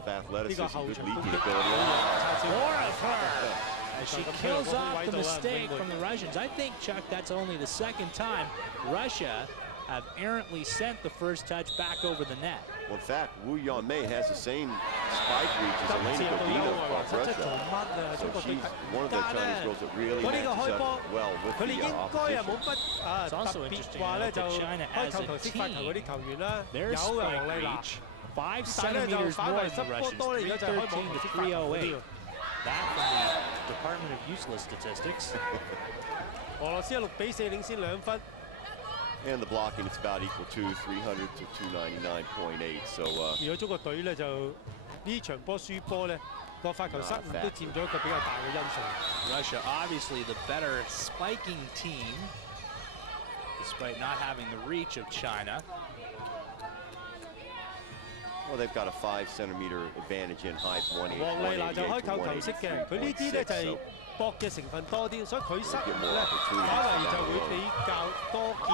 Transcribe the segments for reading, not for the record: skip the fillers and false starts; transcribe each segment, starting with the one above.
of athleticism, good lead capability. More of her as she kills off the mistake from the Russians. I think, Chuck, that's only the second time Russia have errantly sent the first touch back over the net. Well, in fact, Wu Yanmei has the same spike reach as Elena Godina of Russia. So she's one of the Chinese girls that really matches up well with the opposition. It's also interesting that China as a team, their spike reach 5 centimeters more than the Russians, 313 to 308. That from the Department of Useless Statistics. And the blocking, it's about equal to 300 to 299.8. So, Russia obviously the better spiking team, despite not having the reach of China. Well, they've got a 5 centimeter advantage in height, 188 to 183.6. 搏嘅成分多啲，所以佢失誤咧，稍為就會比較多見。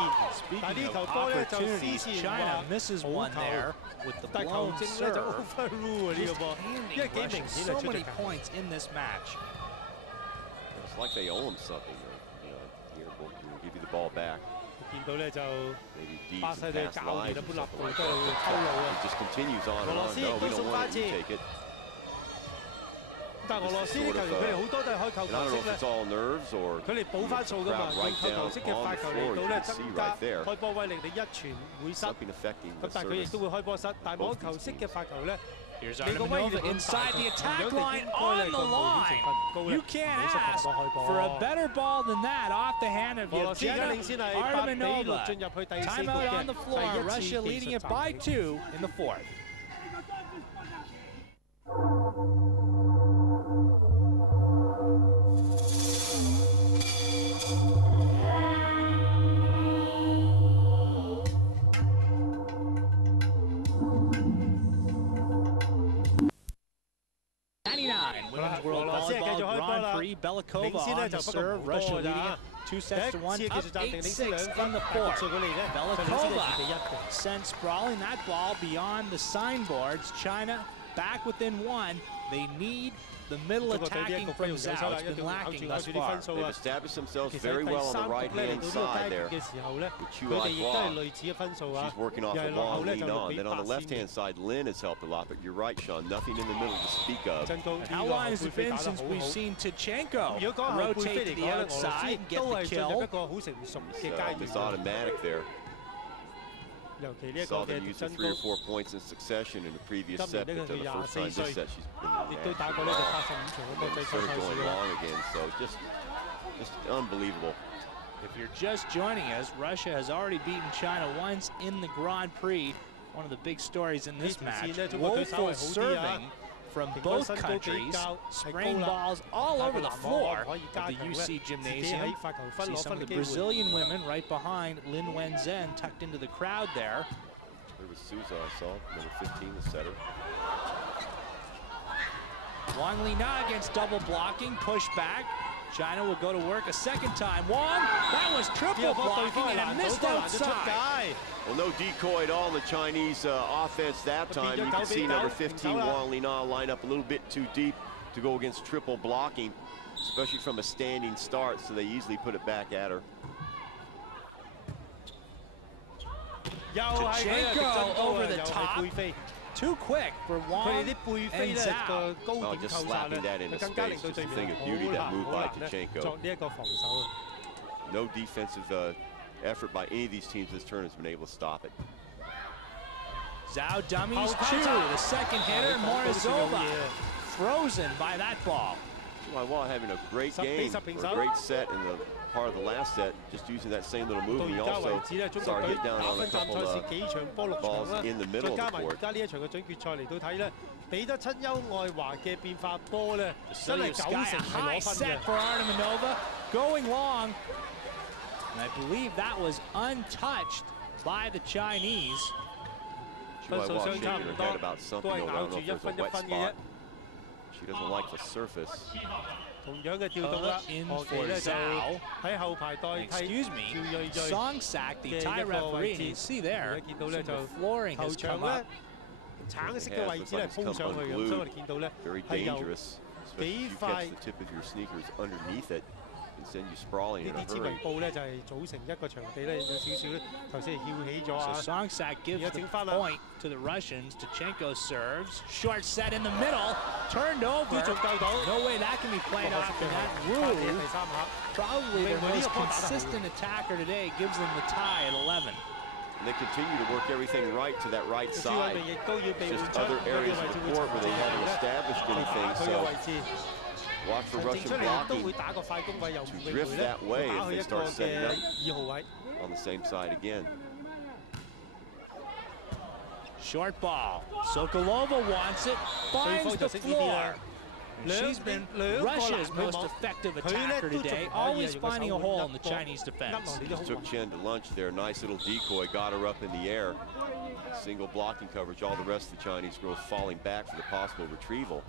但呢球波咧就之前話好球，但球證咧就 overrule 呢個波，因為幾明顯係出咗界。It's like they owe them something. Here we'll give you the ball back. 見到咧就巴西嘅教練本立度都有偷路啊。俄羅斯亦都送翻次。 但俄羅斯啲球員佢哋好多都係開扣球式咧，佢哋補翻數㗎嘛，用扣球式嘅發球嚟到咧增加開波威力，你一傳會失。咁但係佢亦都會開波失，但係網球式嘅發球咧，你個威力 inside the attack line on the line. You can't ask for a better ball than that off the hand of Yevgenia Artemenova. Timeout on the floor. Russia leading it by 2 in the 4th. Women's World Volleyball Grand Prix. Belikova on the serve. Russia leading it 2 sets to 1, up 8-6 in the 4th. Belikova sent sprawling that ball beyond the signboards. China back within 1. They need the middle attacking from Zhao. It's been lacking thus far. They've established themselves very well on the right-hand side there. With Chu Ai. She's working off a long lean on. Then on the left-hand side, Lin has helped a lot. But you're right, Sean. Nothing in the middle to speak of. And how long has it been since we've seen Tachenko rotate to the outside and get the kill? It's automatic there. Saw them use 3 or 4 points in succession in the previous set, but then the first time this set she's been sort of going long again. So just unbelievable. If you're just joining us, Russia has already beaten China once in the Grand Prix. One of the big stories in this match. Woeful serving from both countries, spraying balls all over the floor of the UC Gymnasium. See some of the Brazilian women right behind Lin Wenzhen tucked into the crowd there. There was Souza, I saw, number 15, the setter. Wang Lina against double blocking, push back. China will go to work a second time. Wang, that was triple blocking and it missed outside. Well, no decoy at all in the Chinese offense that time. You can see number 15, Wang Lina, line up a little bit too deep to go against triple blocking, especially from a standing start, so they easily put it back at her. Tachenko over the top. Too quick for Wang and Zhao. Oh, just slapping that into space. Just a thing of beauty, that move by Tachenko. No defensive effort by any of these teams this turn has been able to stop it. Zhao dummies two. The second hitter, Morozova, frozen by that ball. Chihuahua having a great game, or a great set in the part of the last set, just using that same little move. He also started hit down on a couple of balls in the middle of the court. High set for Artemenova, going long. And I believe that was untouched by the Chinese. Chihuahua shaking her head about something. I don't know if there's a wet spot. She doesn't like the surface. In for Zhao. Excuse me, Song Sak, the Thai referee, and you see there, the flooring has come up 橙色嘅位置咧鋪上去嘅，所以我哋見到咧係由幾塊 the tip of your sneakers underneath it and send you sprawling in a 呢啲指 hurry. 紋布咧就係組成一個場地咧有少少咧頭先係翹起咗啊。So Songsak gives the point to the Russians. Tachenko serves, short set in the middle, turned over. No way that can be played off in that groove. Probably their most consistent attacker today gives them the tie at 11. And they continue to work everything right to that right side. It's just other areas of the court where they haven't established anything. So watch for Russian blocking to drift that way if they start setting up on the same side again. Short ball. Sokolova wants it, finds the floor. And she's been Russia's most effective attacker today, always finding a hole in the Chinese defense. Just took Chen to lunch there. Nice little decoy, got her up in the air. Single blocking coverage, all the rest of the Chinese girls falling back for the possible retrieval.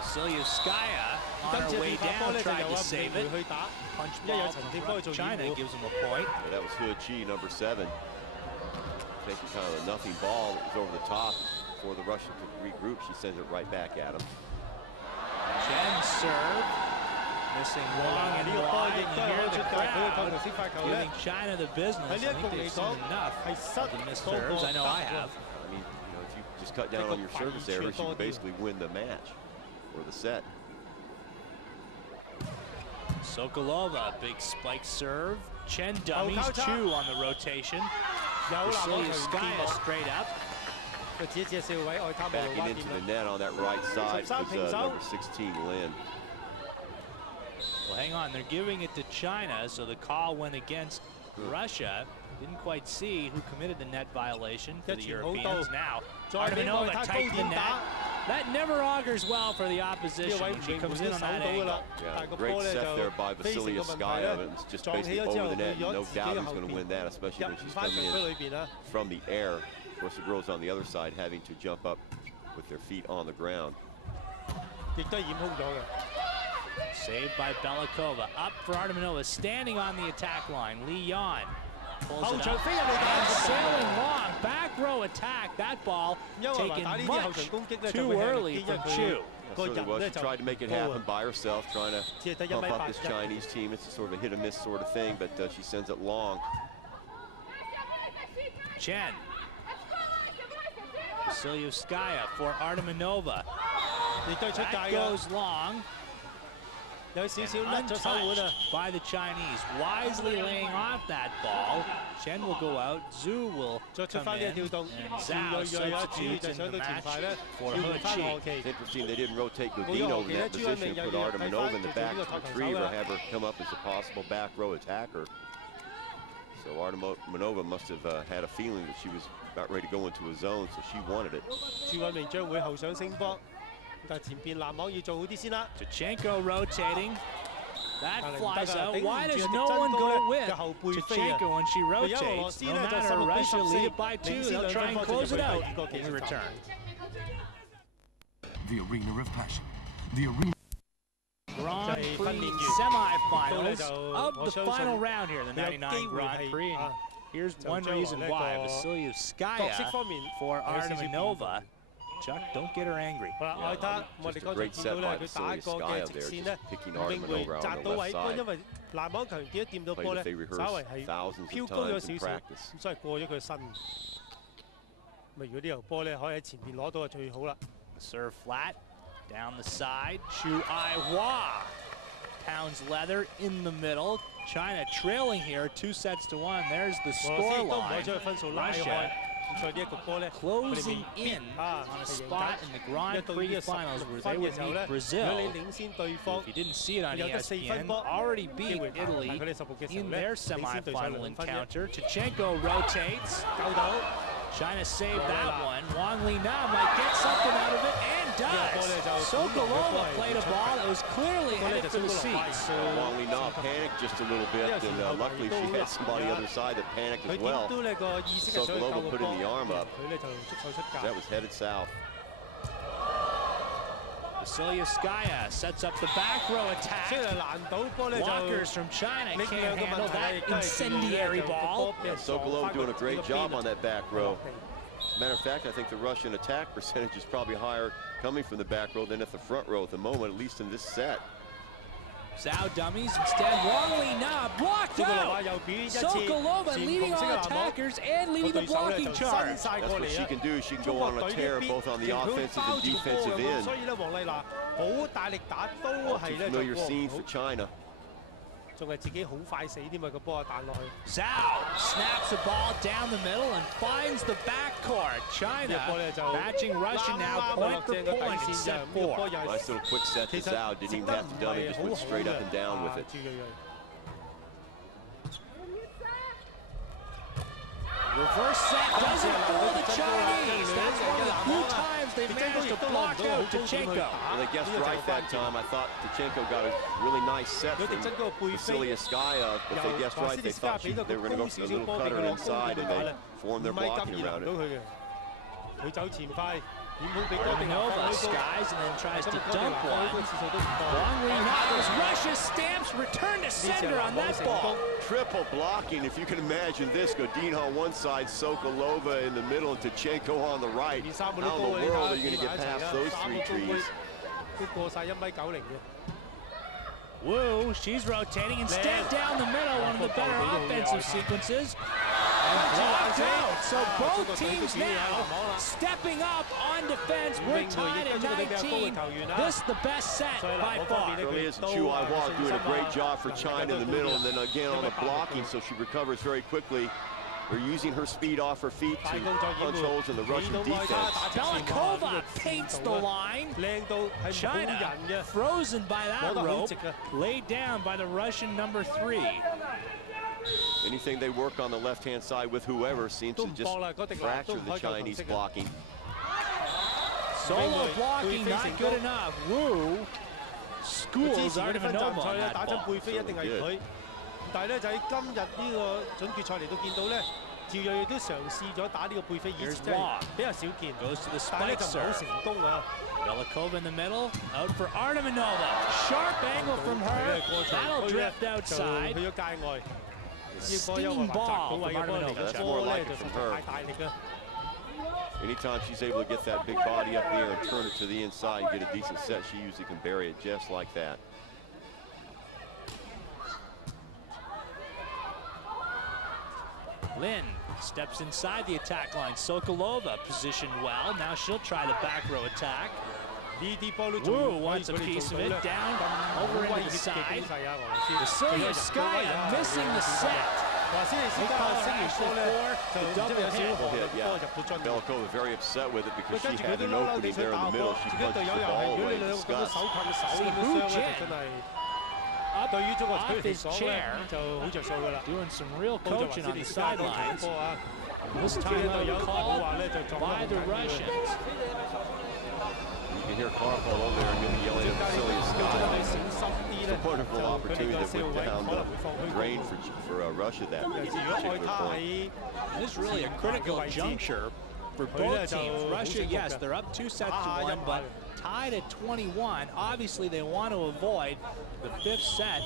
Vasilyevskaya on her way down tried to save it. Punch ball from China gives him a point. Yeah, that was He Chi, number 7. Taking kind of a nothing ball that was over the top. Before the Russian could regroup, she sends it right back at him. Chen serve. Missing long and wide. You hear the crowd giving China the business. I think they've seen enough of the missed serves. I know I have. I mean, if you just cut down on your service errors, you can basically win the match or the set. Sokolova, big spike serve. Chen dummies, 2 on the rotation. Vasilyevskaya straight up. Backing into the net on that right side was number 16, Lin. Well, hang on, they're giving it to China, so the call went against Russia. Didn't quite see who committed the net violation for the Europeans. Now, Artemanova tight the net. That never augurs well for the opposition when she comes in on that angle. Yeah, great set there by Vasilyevskaya. It's just basically over the net. No doubt who's going to win that, especially when she's coming in from the air. Of course, the girls on the other side having to jump up with their feet on the ground. Saved by Belikova. Up for Artemanova, standing on the attack line. Li Yan pulls it up and sailing long. Back row attack. That ball taken much too early from Chu. She tried to make it happen by herself, trying to pump up this Chinese team. It's a sort of a hit-and-miss sort of thing, but she sends it long. Chen. Vasilyevskaya for Artemanova. That goes long. Untouched by the Chinese. Wisely laying off that ball. Chen will go out. Zhu will come in. And Zhao substitutes in the match for He Chi. It's interesting they didn't rotate Godino in that position, put Artemanova in the back to retrieve her, have her come up as a possible back row attacker. So Artemanova must have had a feeling that she was about ready to go into a zone, so she wanted it. Tachenko rotating. That flies out. Why does no one go with Tachenko when she rotates? No matter, Russia lead it by 2. They'll try and close it out when we return. The arena of passion. The arena. Grand Prix semi-finals of the final round here, the 99 Grand Prix. And here's one reason why. Vasilyevskaya for Artemanova. Chuck, don't get her angry. Just a great set by Vasilyevskaya there, just picking Artemanova on the left side. Play that they rehearse thousands of times in practice. Serve flat, down the side. Chu Ai-hua pounds leather in the middle. China trailing here 2-1. There's the scoreline. Russia closing in on a spot in the Grand Prix finals where they would meet Brazil. If you didn't see it on ESPN, already beat Italy in their semi-final encounter. Tachenko rotates. China saved that one. Wang Li Na might get something out of it, and does. Sokolova played a ball that was clearly headed for the seats. Wang Li Na panicked just a little bit, and luckily she had somebody on the other side that panicked as well. Sokolova putting the arm up. That was headed south. Vasilyevskaya sets up the back row attack. Blockers from China can't handle that incendiary ball. Yeah, Sokolova doing a great job on that back row. As a matter of fact, I think the Russian attack percentage is probably higher coming from the back row than at the front row at the moment, at least in this set. Zhao dummies instead. Wang Li Na blocked out. Sokolova leading all attackers and leading the blocking charge. That's what she can do. She can go on a tear both on the offensive and defensive end. All too familiar scene for China. Zhao snaps the ball down the middle and finds the backcourt. China matching Russia now point for point in set 4. Nice little quick set to Zhao. Didn't even have to dummy, just went straight up and down with it. Reverse set doesn't fool the Chinese. That's one of the few times they managed to block out Tichenko. Well, they guessed right that time. I thought Tichenko got a really nice set from Vasilevskaya. If they guessed right, they thought they were going to go for a little cutter inside, and they formed their blocking around it. Nova skies and then tries to dump one. Wang Li Na, Russia stamps return to sender on that ball. Triple blocking, if you can imagine this. Godin on one side, Sokolova in the middle, and Tichenko on the right. How in the world are you going to get past those three trees? Wu, she's rotating instead down the middle, one of the better offensive sequences. And blocked out. So both teams now stepping up on defense. We're tied at 19. This is the best set by far. It really is. Chu Aihua doing a great job for China in the middle, and then again on the blocking, so she recovers very quickly. They're using her speed off her feet to punch holes in the Russian defense. Belikova paints the line. China frozen by that rope, laid down by the Russian number 3. Anything they work on the left-hand side with whoever seems to just fracture the Chinese blocking. Solo blocking not good enough. Wu schools Artemanova on that ball. So 但係咧就喺今日呢個準決賽嚟到見到咧，趙睿亦都嘗試咗打呢個背飛，以前真係比較少見，但係咧就唔係好成功啊。Belikova in the middle, out for Artemanova. Sharp angle from her. That'll drift outside. 去咗界外。Steam ball from Artemanova. That's more like it from her. Anytime she's able to get that big body up there and turn it to the inside and get a decent set, she usually can bury it just like that. Lin steps inside the attack line. Sokolova positioned well. Now she'll try the back row attack. Wu wants a piece of it. Down over into the side. Vasilevskaya missing the set. Belikova very upset with it because she had an opening there in the middle. She punched the ball away in disgust. See Hu Jin off his chair, doing some real coaching on the sidelines. This time called by the Russians. You can hear Karpov over there and yelling at Vasilevskaya. It's a wonderful opportunity that went down the drain for Russia that particular point. This is really a critical juncture for both teams. Russia, yes, they're up 2 sets to 1, but tied at 21. Obviously, they want to avoid the 5th set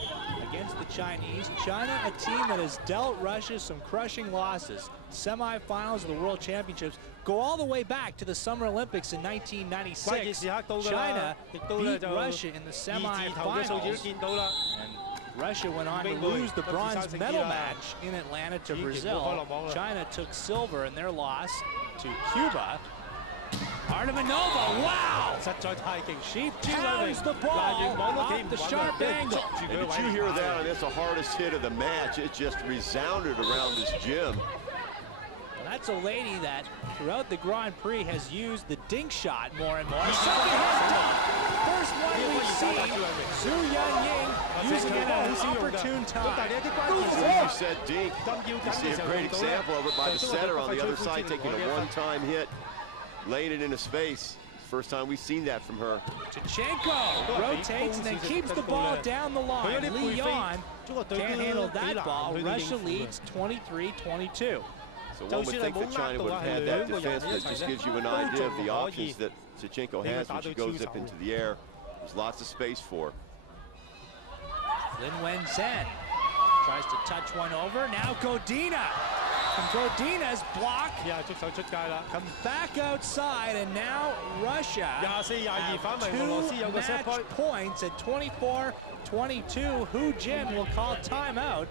against the Chinese. China, a team that has dealt Russia some crushing losses. Semifinals of the World Championships go all the way back to the Summer Olympics in 1996. China beat Russia in the semifinals, and Russia went on to lose the bronze medal match in Atlanta to Brazil. China took silver in their loss to Cuba. Artemanova, wow! She pounds the ball off the sharp angle. And did you hear that? That's the hardest hit of the match. It just resounded around this gym. Well, that's a lady that throughout the Grand Prix has used the dink shot more and more. Second hit dunk. First one we've seen. Zhu Yunying using it at an opportune time. As you said, dink. You see a great example of it by the setter on the other side taking a one-time hit, laying it into space. First time we've seen that from her. Tichenko rotates and then keeps the ball down the line. Li Yan can't handle that ball. Russia leads 23-22. So one would think that China would have had that defense. That just gives you an idea of the options that Tichenko has when she goes up into the air. There's lots of space for her. Lin Wenzhen tries to touch one over. Now Godina Godina's block. Comes back outside, and now Russia have 2 match points at 24-22. Hu Jin will call timeout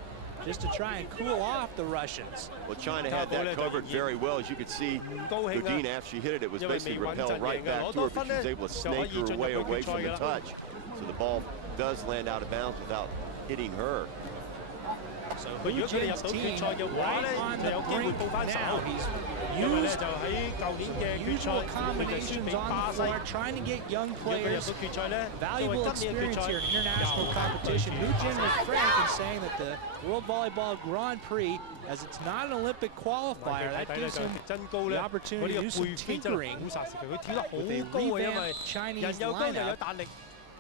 just to try and cool off the Russians. Well, China had that covered very well. As you could see, Godina, after she hit it, it was basically repelled right back to her, but she was able to snake her way away from the touch. So the ball does land out of bounds without hitting her. So Hu Jin's team right on the brink now. He's used usual combinations on the floor, trying to get young players valuable experience here in international competition. Hu Jin was frank in saying that the World Volleyball Grand Prix, as it's not an Olympic qualifier, that gives him the opportunity to do some tinkering with a revamped Chinese lineup.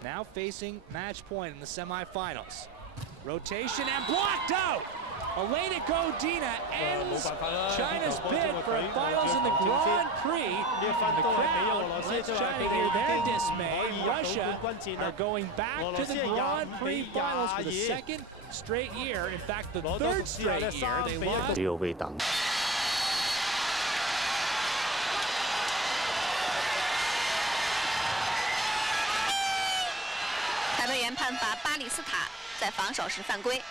Now facing match point in the semifinals. Rotation and blocked out! Elena Godina ends China's bid for a finals in the Grand Prix. The crowd lets China hear their dismay. Russia are going back to the Grand Prix finals for the 2nd straight year. In fact, the 3rd straight year they lost. 裁判员判罚巴里斯塔在防守时犯规。